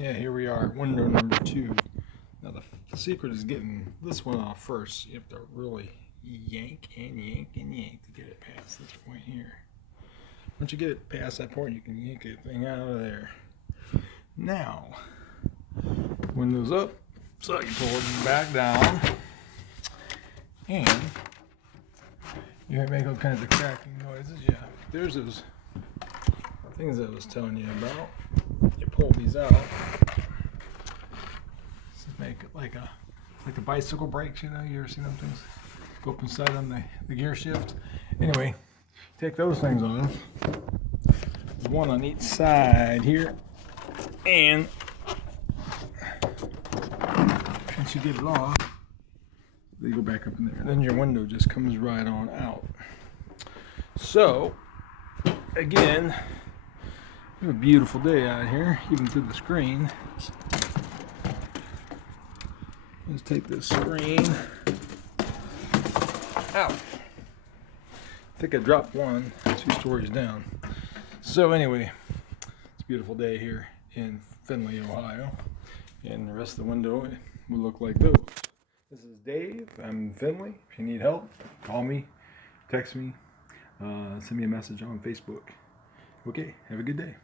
Yeah, here we are, window number 2. Now the secret is getting this one off first. You have to really yank and yank and yank to get it past this point here. Once you get it past that point, you can yank the thing out of there. Now, windows up, so you pull it back down, and you make all kinds of cracking noises. Yeah, there's those things I was telling you about. You pull these out. Make it like a bicycle brakes, you know. You ever seen them things? Go up inside on the gear shift. Anyway, take those things off. One on each side here, and once you get it off, they go back up in there. Then your window just comes right on out. So, again, we have a beautiful day out here, even through the screen. Let's take this screen out. I think I dropped one 2 stories down. So anyway, it's a beautiful day here in Findlay, Ohio. And the rest of the window will look like those. This is Dave. I'm in Findlay. If you need help, call me, text me, send me a message on Facebook. Okay, have a good day.